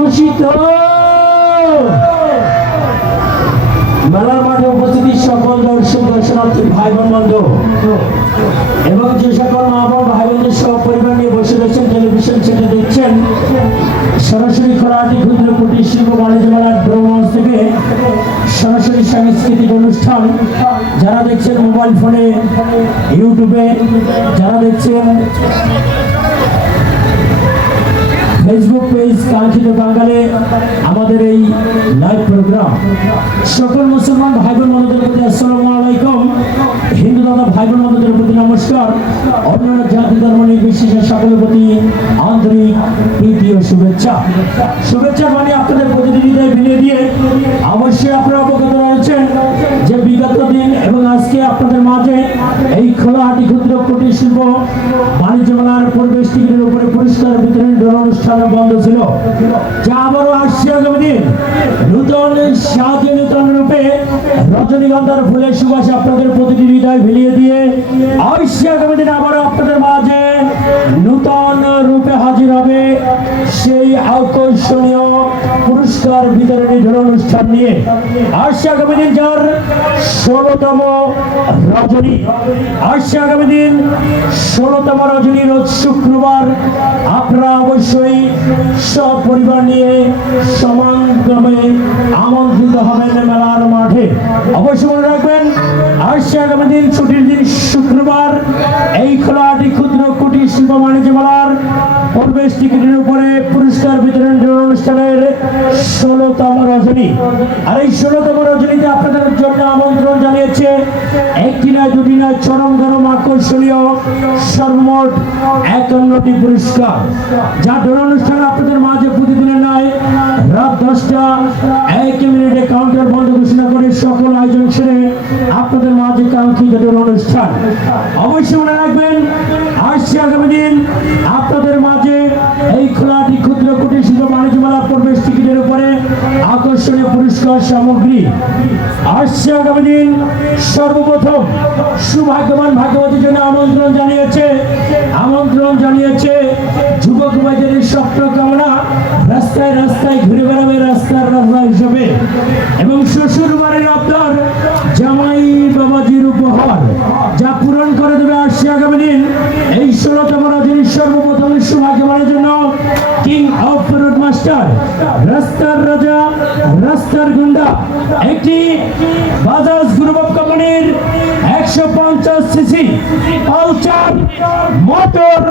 ঘোষিত মেলার মাঠে উপস্থিত সকল দর্শক দর্শনার্থী ভাই বোন বন্ধু এবং যে সকল মা বাবা ভাই বোনদের সব পরিবার নিয়ে বসে রয়েছেন টেলিভিশন সেটে দেখছেন সরাসরি খোলাহাটি ক্ষুদ্র কুটির শিল্প বাণিজ্য মেলার ব্রহ্মঞ্চ থেকে সরাসরি সাংস্কৃতিক অনুষ্ঠান। যারা দেখছেন মোবাইল ফোনে, ইউটিউবে, যারা দেখছেন ফেসবুক পেজ কাঙ্ক্ষিত বাঙালি আমাদের এই লাইভ প্রোগ্রাম, সকল মুসলমান ভাই বোন বন্ধুদের প্রতি আসসালামু আলাইকুম, হিন্দু দাদা ভাই বোন বন্ধুদের প্রতি নমস্কার, অন্যান্য জাতি ধর্ম নির্বিশেষে সকলের প্রতি আন্তরিক প্রীতি ও শুভেচ্ছা। শুভেচ্ছা মানে আপনাদের প্রতিনিধিদের বিলিয়ে দিয়ে অবশ্যই আপনারা অবগত রয়েছেন যে বিগত দিন এবং আজকে আপনাদের মাঝে এই খোলাহাটি ক্ষুদ্র কুটির শিল্প বাণিজ্য মেলার পরিবেশ টিকিটের উপরে পুরস্কার বিতরণ অনুষ্ঠান বন্ধ ছিল, যা আবারও আসছে আগামী দিন নূতন সাজে নূতন রূপে রজনীগন্ধার ফুলের সুবাস আপনাদের প্রতিটি হৃদয় ভিলিয়ে দিয়ে অবশ্যই আগামী দিন আবারও আপনাদের মাঝে নূতন রূপে হাজির হবে সেই আকর্ষণীয় পুরস্কার বিতরণী অনুষ্ঠান নিয়ে। আসছে আগামী দিন যার 16তম রজনী, আসছে আগামী দিন 16তম রজনী রোজ শুক্রবার। আপনারা অবশ্যই সব পরিবার নিয়ে সমানক্রমে আমন্ত্রিত হবেন মেলার মাঠে। অবশ্যই মনে রাখবেন আসছে আগামী দিন ছুটির দিন শুক্রবার এই খোলাহাটি ক্ষুদ্র কুটির শিল্প বাণিজ্য মেলার পরিবেশ টিকিটের উপরে পুরস্কার বিতরণ অনুষ্ঠানের 16তম রজনী। আর এই 16তম রজনীতে আপনাদের জন্য আমন্ত্রণ জানিয়েছে একটি নয় দুটি নয় চরম গরম আকর্ষণীয় সর্বমোট 51টি পুরস্কার, যা অনুষ্ঠান আপনাদের মাঝে প্রতিদিনের নয় রাত 10টা 1 মিনিটে কাউন্টার বন্ধ ঘোষণা করে সকল আয়োজন সেরে আপনাদের মাঝে কাঙ্ক্ষিত অনুষ্ঠান। অবশ্যই মনে রাখবেন আসছে আগামী দিন আপনাদের মাঝে এই খোলাহাটি ক্ষুদ্র কুটির শিল্প বাণিজ্য মেলা পরিবেশ টিকিটের উপরে আকর্ষণীয় পুরস্কার সামগ্রী। আসছে আগামী দিন সর্বপ্রথম সুভাগ্যবান ভাগ্যবতীর জন্য আমন্ত্রণ জানিয়েছে যুবক ভাইদের স্বপ্ন কামনা রাস্তায় রাস্তায় ঘুরে বেড়াবে রাস্তার রাস্তা হিসেবে, এবং শ্বশুর বাড়ির আপনার জামাই বাবাজির উপহার যা পূরণ করে দেবে আসছে আগামী দিন এই 16তম রজনীর সর্বপ্রথম সুভাগ্যবানের জন্য কিং অফ রোড মাস্টার, রাস্তার রাজা, রাস্তার গুন্ডা, একটি বাজাজ গ্রুপ অফ কোম্পানির 150 CC Pulsar motor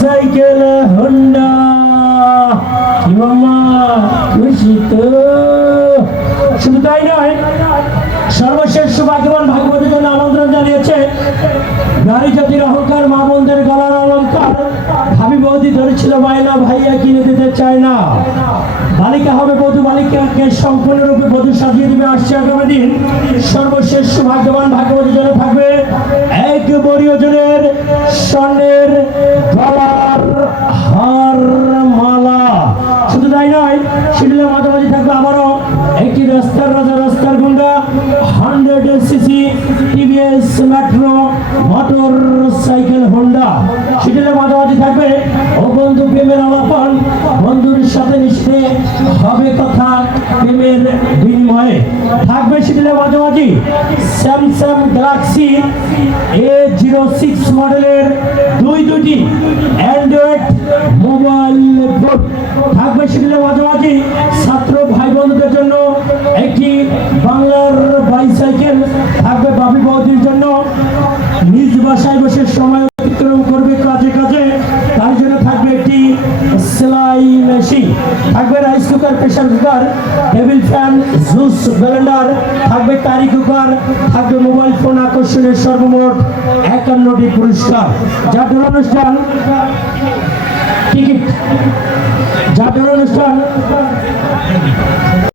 cycle Honda. কি মামা খুশি তো? শুধু তাই নয়, সর্বশেষ সৌভাগ্যবান ভাগ্যবতীর জন্য আমন্ত্রণ জানিয়েছে নারী জাতির অহংকার, মা বোনদের গলার অলঙ্কার, ভাবি বৌদি ধরেছিল বায়না, ভাইয়া কিনে দিতে চায় না, বালিকা হবে বধূ, বালিকাকে সম্পূর্ণরূপে বধূ সাজিয়ে দিবে আসছে আগামী দিন সর্বশেষ সৌভাগ্যবান ভাগ্যবতীর জন্য থাকবে এক বড়ি ওজনের স্বর্ণের গলার হার মালা। শুধু তাই নয়, শিডিউলের মাঝামাঝি থাকবে আবারও একটি রাস্তার রাজা, রাস্তার গুন্ডা 100 CC TVS metro motorcycle Honda. শিডিউলের মাঝামাঝি থাকবে ও বন্ধু প্রেমের আলাপন, বন্ধুর সাথে মিশতে হবে কথা প্রেমের বিনিময়ে। থাকবে শিডিউলের মাঝামাঝি স্যামসাং গ্যালাক্সি A06 মডেলের দুটি অ্যান্ড্রয়েড মোবাইল ফোন। থাকবে শিডিউলের মাঝামাঝি ছাত্র ভাই বোনদের জন্য একটি বাংলার বাইসাইকেল। থাকবে বাপি বৌদির জন্য নিজ বাসায় বসে সময় অতিক্রম করবে কাজে কাজে, তার জন্য থাকবে একটি সেলাই মেশিন। থাকবে rice cooker, pressure cooker, table fan, juice Blender, থাকবে কারি কুকার, থাকবে মোবাইল ফোন। আকর্ষণের সর্বমোট 51টি পুরস্কার। যাদের অনুষ্ঠান টিকিট, যাদের অনুষ্ঠান